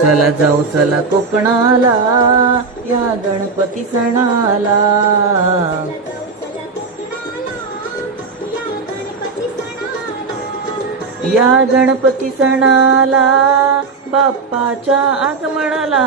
चला जाऊ चला कोकणाला या गणपती सणाला. या गणपती सणाला बाप्पाच्या आगमनाला.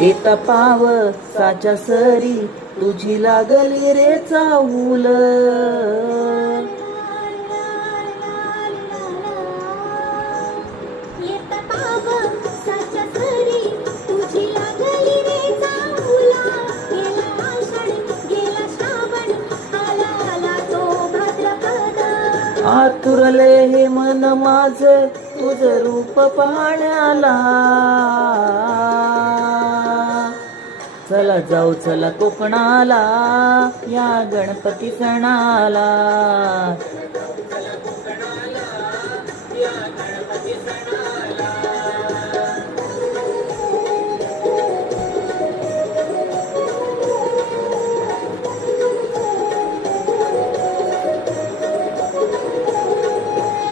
येता पावसाच्या सरी तुझी लागली रे चाहूल. आतुरले हे मन माझ तुझ रूप पाहण्याला. चला जाऊ चला कोकणाला या गणपती सणाला.